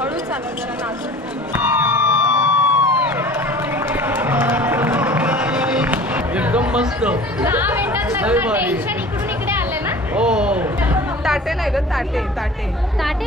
हळू चालव जरा नाचून. एकदम मस्त. 10 मिनिटात टेन्शन इकडून इकडे आले ना. हो ताटे नाही ग, ताटे ताटे ताटे.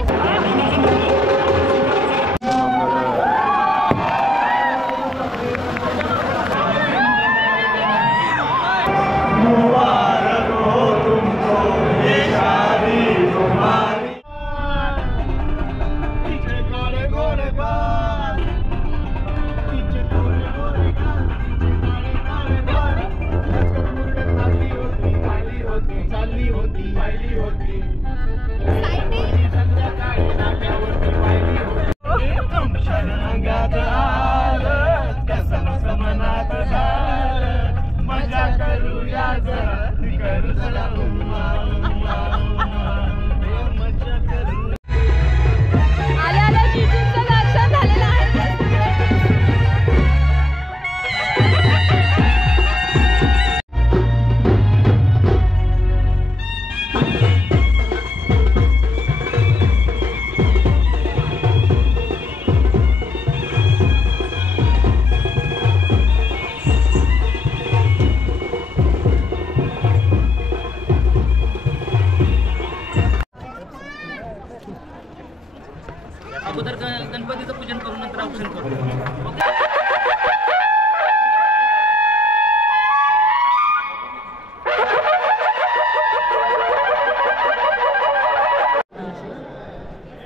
अगोदर गणपतीचं पूजन करून नंतर औक्षण करू.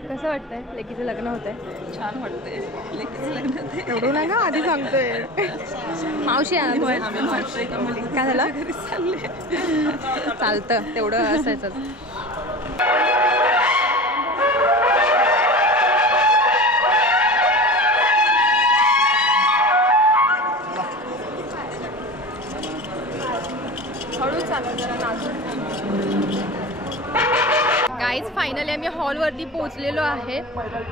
कसं वाटतंय? लेकीचं लग्न होतंय. छान वाटतंय. लेकीचं लग्न होतंय. एवढं नाही ना आधी सांगतोय. मावशी काय झालं? चालतं तेवढं असायचं. हळू चालव जरा नाचून. गाईज फायनली आम्ही हॉलवरती पोहोचलेलो आहे.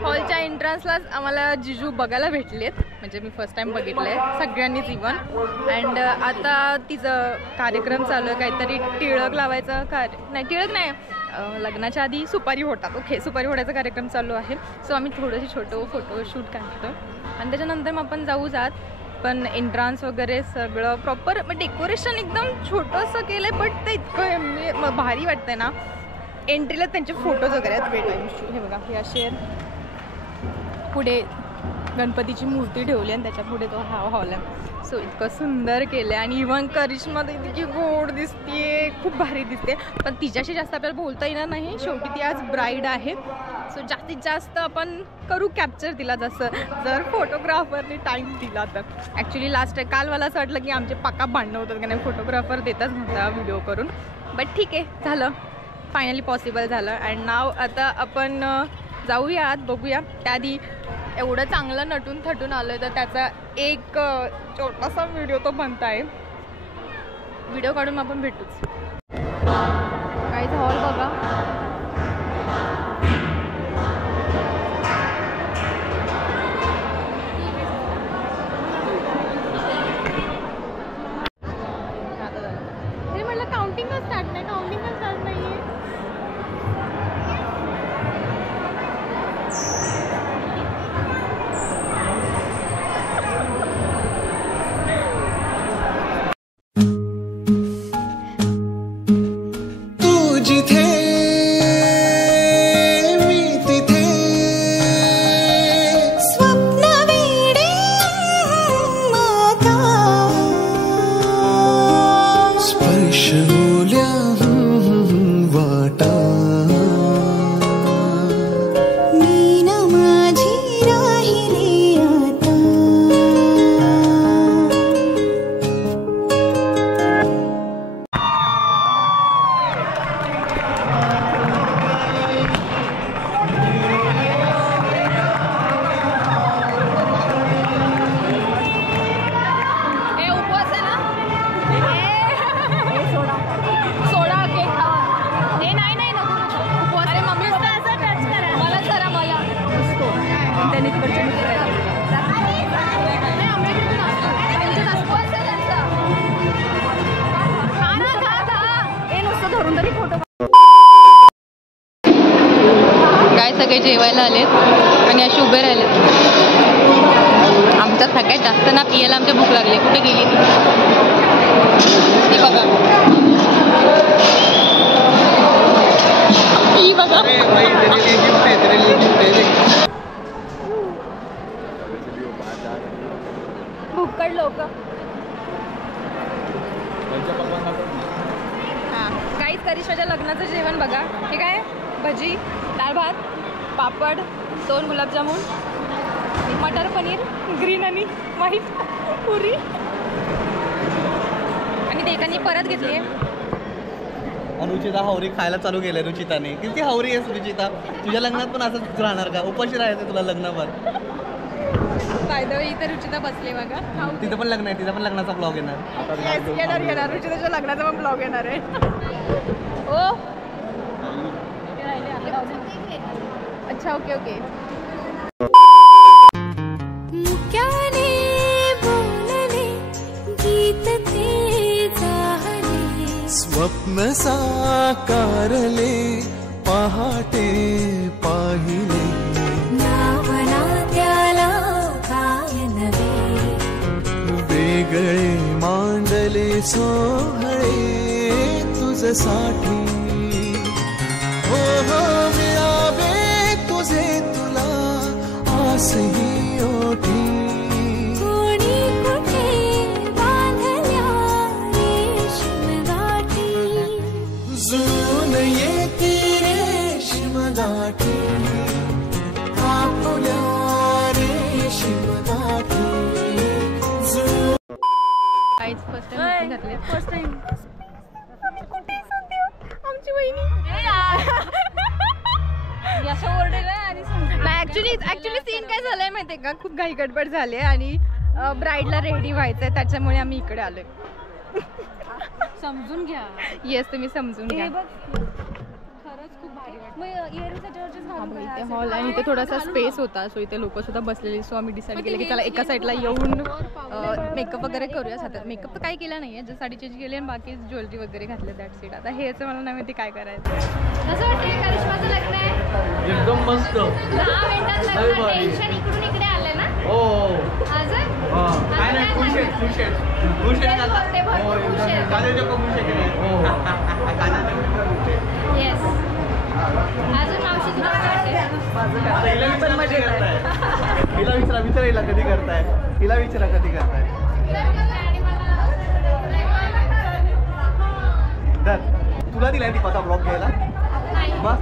हॉलच्या एंट्रन्सलाच आम्हाला जिजू बघायला भेटलेत. म्हणजे मी फर्स्ट टाइम बघितलंय सगळ्यांनीच इव्हन. अँड आता तिचं कार्यक्रम चालू आहे. काहीतरी टिळक लावायचा नाही, टिळक नाही, लग्नाच्या आधी सुपारी फोडतात. ओके, सुपारी फोडायचा कार्यक्रम चालू आहे. सो आम्ही थोडंशी छोटं फोटोशूट काढतो आणि त्याच्यानंतर मग आपण जाऊ जात. पण एंट्रन्स वगैरे सगळं प्रॉपर डेकोरेशन एकदम छोटंसं केलं आहे. बट ते इतकं भारी वाटतंय ना. एंट्रीला त्यांचे फोटोज वगैरे आहेत. वेट हे बघा, हे असे पुढे गणपतीची मूर्ती ठेवली आणि त्याच्या पुढे तो हा हॉल आहे. सो इतकं सुंदर केलं आहे. आणि इव्हन करिश्मा इतकी गोड दिसते, खूप भारी दिसते. पण तिच्याशी जास्त आपल्याला बोलता येणार नाही. शेवटी ती आज ब्राईड आहे. सो जास्तीत जास्त आपण करू कॅप्चर तिला, जसं जर फोटोग्राफरने टाईम दिला तर. ॲक्च्युली काल मला असं वाटलं की आमचे पाका भांडणं होतात की नाही, फोटोग्राफर देताच नव्हता व्हिडिओ करून. बट ठीक आहे, झालं, फायनली पॉसिबल झालं. अँड नाव आता आपण जाऊया आत, बघूया. त्याआधी एवढं चांगलं नटून थटून आलो आहे तर त्याचा एक छोटासा व्हिडिओ तो बनत आहे. व्हिडिओ काढून आपण भेटूच. काहीच हॉल बघा. म्हटलं काउंटिंगच स्टार्ट नाही, काउंटिंगच स्टार्ट नाही आहे. काय सगळे जेवायला आलेत. आणि अशी उभे राहिले. आमच्या सगळ्यात जास्त ना पियाला आमच्या भूक लागली. कुठे गेली ती बघा. ही बघा. भुक्कड लोक. हां काहीच करिश्माच्या लग्नाचं जेवण बघा. हे काय भजी, डाळ भात, पापड, 2 गुलाबजामुन, मटर पनीर, ग्रीन आणि व्हाईट पुरी आणि एकाने परत घेतली. रुचिता हावरी खायला चालू केलंय. रुचिताने किती हावरी आहेस रुचिता. तुझ्या लग्नात पण असंच राहणार का? उपाशी राहायचं तुला लग्नावर. फायदा इथे रुचिता बसले बघा. तिथं पण लग्न आहे. तिचा पण लग्नाचा ब्लॉग येणार. येणार रुचिताच्या लग्नाचा पण ब्लॉग येणार आहे. ओ अच्छा ओके ओके. मुक्याने बोलले गीत ते जाहले स्वप्न साकारले पहाटे पाहिले नावना त्याला काय नवे वेगळे मांडले सोहळे तुझसाठी हो हो मिळावे तुझे तुला आसही ओठी कोणी कुठे बांधल्या रेशीम गाठी जुळून येते रेशीम गाठी आपुल्या रेशीम गाठी काहीच फर्स्ट टाइम घातले. फर्स्ट टाइम आमची वहिनी ऍक्च्युली सीन काय झालंय माहितीये का? खूप घाई गडबड झाली आणि ब्राईडला रेडी व्हायचंय त्याच्यामुळे आम्ही इकडे आलोय. समजून घ्या. येस तुम्ही समजून घ्या. खरंच खूप भारी वाटतं. इथे हॉल आणि इथे थोडासा स्पेस होता सो इथे लोक सुद्धा बसलेली. सो आम्ही डिसाईड केलं की चला एका साईडला येऊन मेकअप वगैरे करूया. साधा मेकअप तर काही केला नाहीये. जर साडी चेंज केली आणि बाकी ज्वेलरी वगैरे घातले दॅट सीट. आता हेच मला नाही माहिती काय करायचं. कसं वाटतंय करिश्माचं लग्न आहे? एकदम मस्त. 10 मिनिटात लग्न. टेन्शन इकडून इकडे आले ना हो अजून? काय नाही खुश आहेत खुश आहेत खुश आहेत आता. ते भरपूर खुश आहेत. काजलच्या खूप खुश आहे. येस. अजून मावशी तुला काय वाटते? पण मजा करताय. हिला विचारा हिला कधी करताय. हिला विचारा कधी करताय. तुला दिलाय दीपाचा ब्लॉग घ्यायला. बस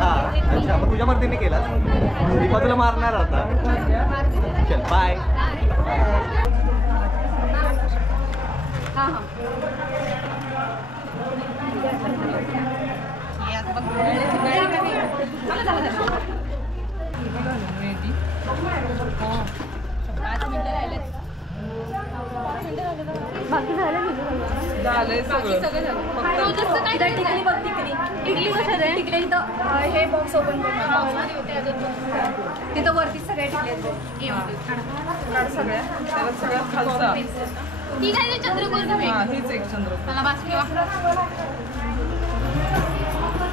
हा अच्छा मग तुझ्या मर्जीने केला. दीपा तुला मारणार आता. चल बाय. झालंय सगळं. हे बॉक्स ओपन तिथं वरती सगळे सगळ्या त्याला सगळ्यात खालचा. ती काय चंद्रपूर हा हीच एक चंद्रपूर. मला बास किंवा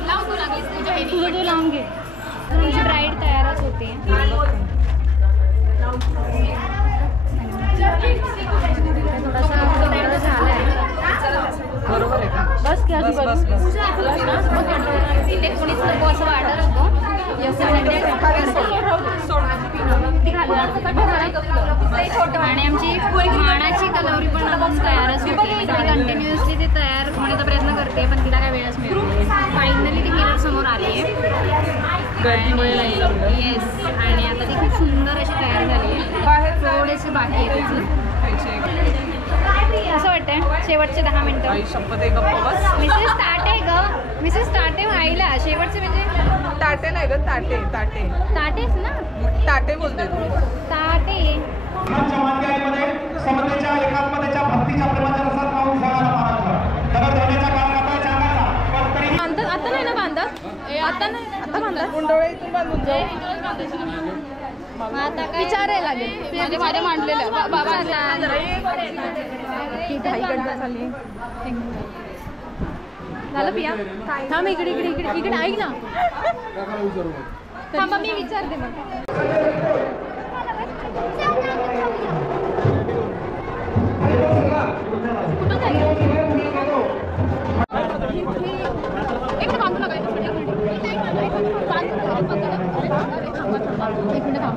लावून तू लागलीस तुझ्या हे तुझं तू लावून घे. तुझी ब्राईड तयारच होते. थोडासा झालाय. बरोबर आहे का? बस की बस बस बस. इथे कोणीच नको असं वाटत होतं. आणि आमची मानाची कलवरी पण अजून तयारच होते. कंटिन्युअसली ती तयार होण्याचा प्रयत्न करते पण तिला काय वेळच मिळत नाही. फायनली ती मिरर समोर आली आहे. येस आणि आता ती खूप सुंदर अशी तयार झाली आहे. थोडेसे बाकी आहे तिचं. असं वाटतंय शेवटचे 10 मिनिटं. आई शपथ आहे गप्पा बस. मिसेस ताटे ग. मिसेस ताटे आईला शेवटचे म्हणजे ताटे नाही ग ताटे ताटे ताटेच ना. ताटे बोलते तू. ताटे समतेच्या एकात्मतेच्या भक्तीच्या प्रेमाच्या रसात पाहून सगळ्यांना मानायचं. दगड धरण्याच्या काळात चांगायचा पण तरी आता नाही ना बांधत. आता नाही आता बांधत. कुंडवळे इथून बांधून जाऊ. आता काय विचारायला लागेल म्हणजे माझ्या मांडलेलं बाबा घाई गडबड झाली. झालं पिया थांब इकडे इकडे इकडे इकडे ऐक ना. थांबा मी विचारते मग. कुठं जायचं? एक बांधू नका, एक मिनिट थांब.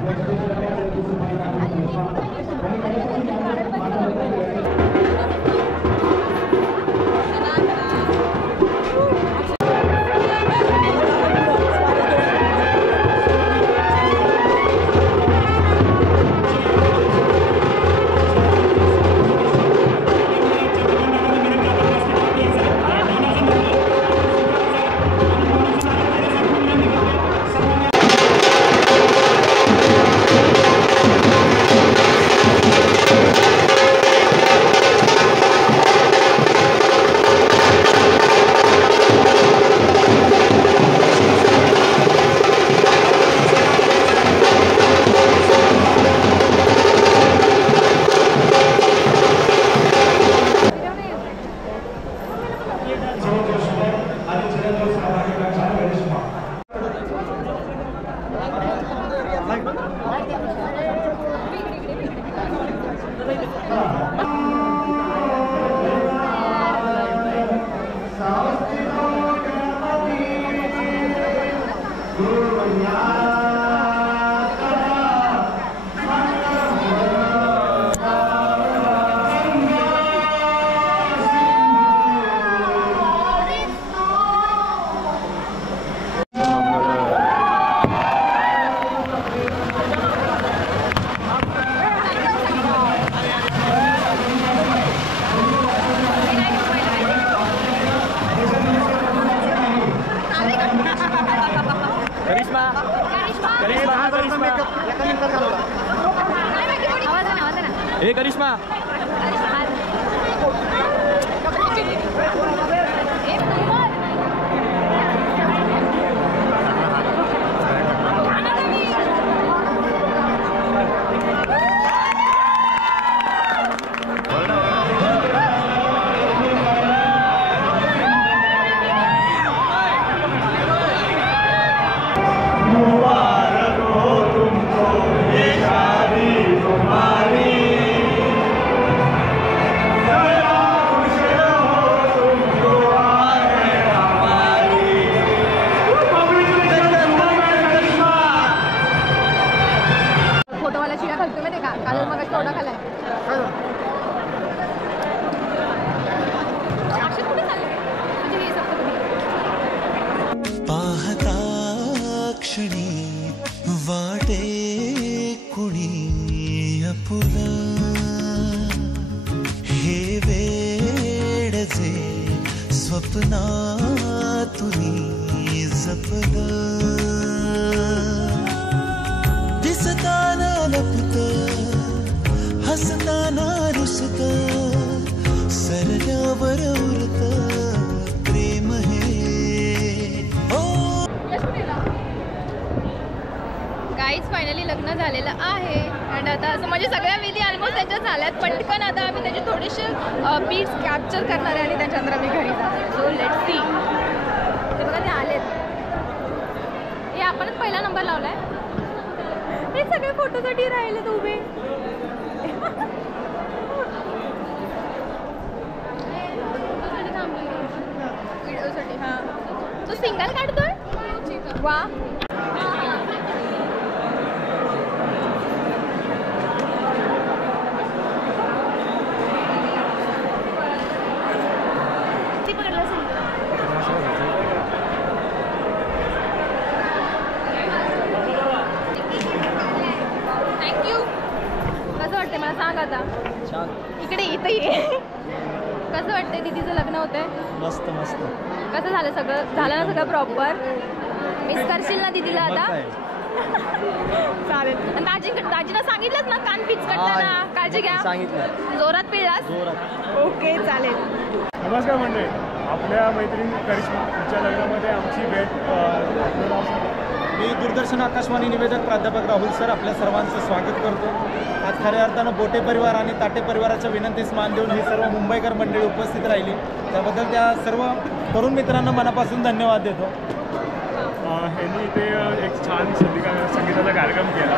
हे करिश्मा पाहता क्षणी वाटे कुणी आपुला हे वेड जे स्वप्नातुनी जपलं दिसताना लपत हसताना रुसत सरल्यावर उरत प्रेम हे गाईज फायनली लग्न झालेलं आहे अँड आता असं म्हणजे सगळ्या विधी ऑलमोस्ट त्यांच्या झाल्यात. पटकन आता आम्ही त्याचे थोडेसे बीट्स कॅप्चर करणार आहे आणि त्याच्यानंतर आम्ही घरी जाणार. So let's see. ते बघा ते आलेत. हे आपणच पहिला नंबर लावलाय. हे सगळे फोटोसाठी राहिलेत उभे. व्हिडिओसाठी हां. तो सिंगल काढतोय वा. थँक्यू. कसं वाटतंय मला सांग आता. इकडे इथं ये. कसं वाटतंय दीदीचं लग्न होतंय? मस्त मस्त. कसं झालं सगळं? झालं ना सगळं प्रॉपर? मिस करशील ना दीदीला आता? चालेल. दाजीला सांगितलंच ना कान पिचकटताना काळजी घ्या. सांगितलं. जोरात पिळलास? ओके चालेल. नमस्कार मंडळी, आपल्या मैत्रीण करिश्मा तिच्या लग्नामध्ये आमची भेट. मी दूरदर्शन आकाशवाणी निवेदक प्राध्यापक राहुल सर आपल्या सर्वांचं स्वागत करतो. आज खऱ्या अर्थानं बोटे परिवार आणि ताटे परिवाराच्या विनंतीस मान देऊन ही सर्व मुंबईकर मंडळी उपस्थित राहिली त्याबद्दल त्या सर्व तरुण मित्रांना मनापासून धन्यवाद देतो. ह्यांनी इथे एक छान संगीताचा कार्यक्रम केला.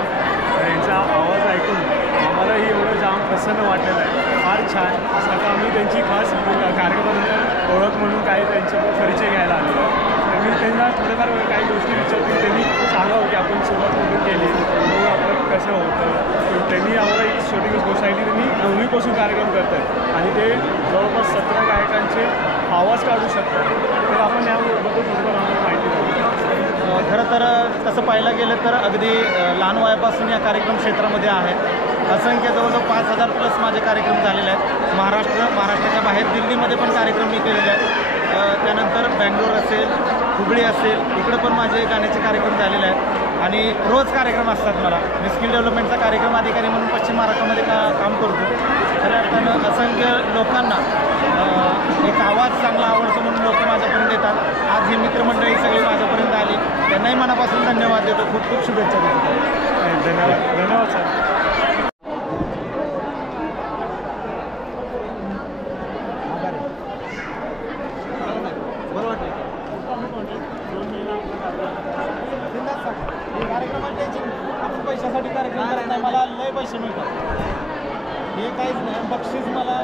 तर यांचा आवाज ऐकून आम्हालाही एवढं जाम प्रसन्न वाटलेलं आहे. फार छान. आता आम्ही त्यांची खास कार्यक्रमानंतर ओळख म्हणून काही त्यांच्याबरोबर परिचय घ्यायला आलेलो. तर मी त्यांना थोडेफार काही गोष्टी विचारतील. त्यांनी सांगावं की आपण सुरुवात कुठून केली, मग आपलं कसं होतं. त्यांनी आम्हाला एक छोटी गोष्ट सांगितली. त्यांनी 9वीपासून कार्यक्रम करत आहेत आणि ते जवळपास 17 गायकांचे आवाज काढू शकतात. तर आपण याबद्दल थोडंफार आम्हाला माहिती द्यावी. खरं तर तसं पाहायला गेलं तर अगदी लहान वयापासून या कार्यक्रम क्षेत्रामध्ये आहेत. असंख्य जवळजवळ 5000+ माझे कार्यक्रम झालेले आहेत. महाराष्ट्राच्या बाहेर दिल्लीमध्ये पण कार्यक्रम मी केलेले आहेत. त्यानंतर बँगलोर असेल, हुबळी असेल, इकडं पण माझे गाण्याचे कार्यक्रम झालेले आहेत. आणि रोज कार्यक्रम असतात मला. मी स्किल डेव्हलपमेंटचा कार्यक्रम अधिकारी म्हणून पश्चिम महाराष्ट्रामध्ये काम करतो. खऱ्या अर्थानं असंख्य लोकांना एक आवाज चांगला आवडतो म्हणून लोक माझ्यापर्यंत येतात. आज ही मित्रमंडळी सगळी माझ्यापर्यंत आली, त्यांनाही मनापासून धन्यवाद देतो. खूप खूप शुभेच्छा देतो. धन्यवाद सर. आपण पैशासाठी कार्यक्रम करत नाही. मला लय पैसे मिळतात. हे काहीच नाही. बक्षीस मला